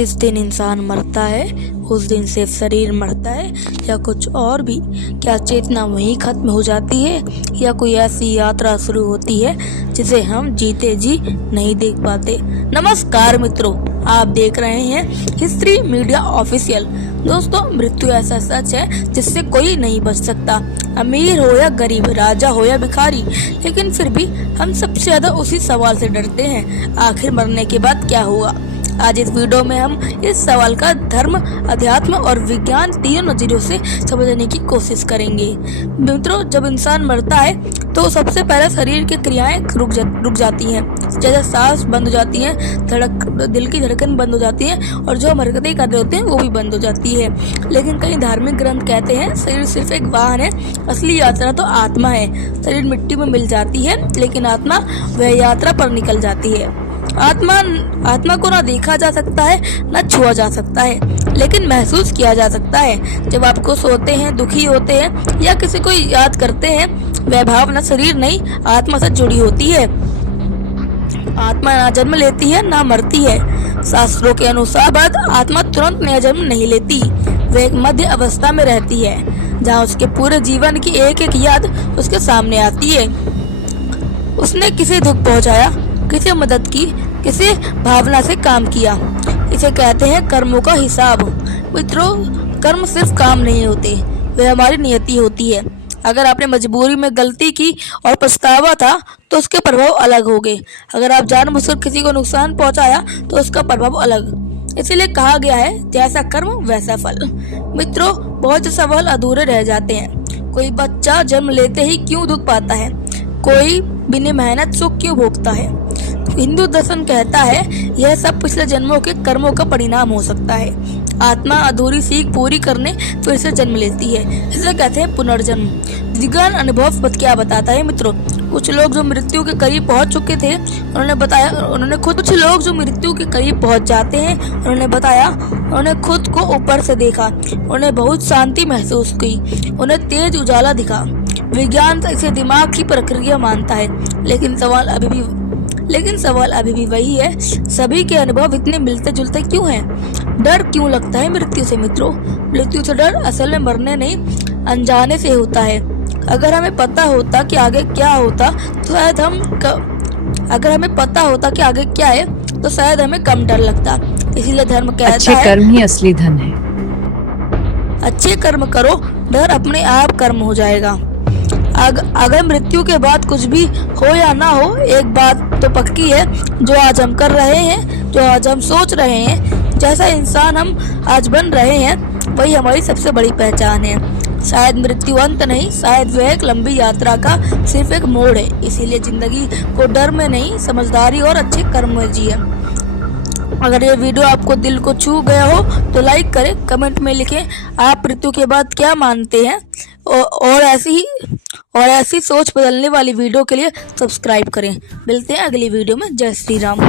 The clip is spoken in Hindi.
जिस दिन इंसान मरता है उस दिन सिर्फ शरीर मरता है या कुछ और भी? क्या चेतना वहीं खत्म हो जाती है या कोई ऐसी यात्रा शुरू होती है जिसे हम जीते जी नहीं देख पाते? नमस्कार मित्रों, आप देख रहे हैं हिस्ट्री मीडिया ऑफिशियल। दोस्तों, मृत्यु ऐसा सच है जिससे कोई नहीं बच सकता, अमीर हो या गरीब, राजा हो या भिखारी। लेकिन फिर भी हम सबसे ज्यादा उसी सवाल से डरते हैं, आखिर मरने के बाद क्या होगा? आज इस वीडियो में हम इस सवाल का धर्म, अध्यात्म और विज्ञान तीनों नजरियों से समझने की कोशिश करेंगे। मित्रों, जब इंसान मरता है तो सबसे पहले शरीर की क्रियाएं रुक जाती हैं, जैसे सांस बंद हो जाती है, दिल की धड़कन बंद हो जाती है और जो हम हरकतें कर रहे होते हैं वो भी बंद हो जाती है। लेकिन कई धार्मिक ग्रंथ कहते हैं शरीर सिर्फ एक वाहन है, असली यात्रा तो आत्मा है। शरीर मिट्टी में मिल जाती है लेकिन आत्मा वह यात्रा पर निकल जाती है। आत्मा को ना देखा जा सकता है, ना छुआ जा सकता है, लेकिन महसूस किया जा सकता है। जब आपको सोते हैं, दुखी होते हैं या किसी को याद करते हैं, वह भावना शरीर नहीं आत्मा से जुड़ी होती है। आत्मा ना जन्म लेती है ना मरती है। शास्त्रों के अनुसार बाद आत्मा तुरंत नया जन्म नहीं लेती, वह एक मध्य अवस्था में रहती है जहाँ उसके पूरे जीवन की एक एक याद उसके सामने आती है। उसने किसी दुख पहुँचाया, किसी मदद की, किसी भावना से काम किया, इसे कहते हैं कर्मों का हिसाब। मित्रों, कर्म सिर्फ काम नहीं होते, वे हमारी नियति होती है। अगर आपने मजबूरी में गलती की और पछतावा था तो उसके प्रभाव अलग होंगे। अगर आप जानबूझकर किसी को नुकसान पहुंचाया तो उसका प्रभाव अलग। इसीलिए कहा गया है जैसा कर्म वैसा फल। मित्रों, बहुत से सवाल अधूरे रह जाते हैं। कोई बच्चा जन्म लेते ही क्यों दुख पाता है? कोई बिना मेहनत सुख क्यों भोगता है? हिंदू दर्शन कहता है यह सब पिछले जन्मों के कर्मों का परिणाम हो सकता है। आत्मा अधूरी सीख पूरी करने फिर से जन्म लेती है, इसे कहते हैं पुनर्जन्म। विज्ञान अनुभव क्या बताता है मित्रों? कुछ लोग जो मृत्यु के करीब पहुंच चुके थे उन्होंने खुद को ऊपर से देखा, उन्हें बहुत शांति महसूस की, उन्हें तेज उजाला दिखा। विज्ञान इसे दिमाग की प्रक्रिया मानता है, लेकिन सवाल अभी भी वही है, सभी के अनुभव इतने मिलते जुलते क्यों हैं? डर क्यों लगता है मृत्यु से मित्रों? मृत्यु से डर असल में मरने नहीं, अनजाने से होता है। अगर हमें पता होता कि आगे क्या होता तो शायद हमें कम डर लगता। इसीलिए धर्म कहता है अच्छे कर्म ही असली धन है। अच्छे कर्म करो, डर अपने आप कर्म हो जाएगा। अगर मृत्यु के बाद कुछ भी हो या ना हो, एक बात तो पक्की है, जो आज हम कर रहे हैं, जो आज हम सोच रहे हैं, जैसा इंसान हम आज बन रहे हैं, वही हमारी सबसे बड़ी पहचान है। शायद मृत्यु अंत नहीं, शायद वह एक लंबी यात्रा का सिर्फ एक मोड़ है। इसीलिए जिंदगी को डर में नहीं, समझदारी और अच्छे कर्म में जिए। अगर ये वीडियो आपको दिल को छू गया हो तो लाइक करें, कमेंट में लिखें आप मृत्यु के बाद क्या मानते हैं, और ऐसी सोच बदलने वाली वीडियो के लिए सब्सक्राइब करें। मिलते हैं अगली वीडियो में। जय श्री राम।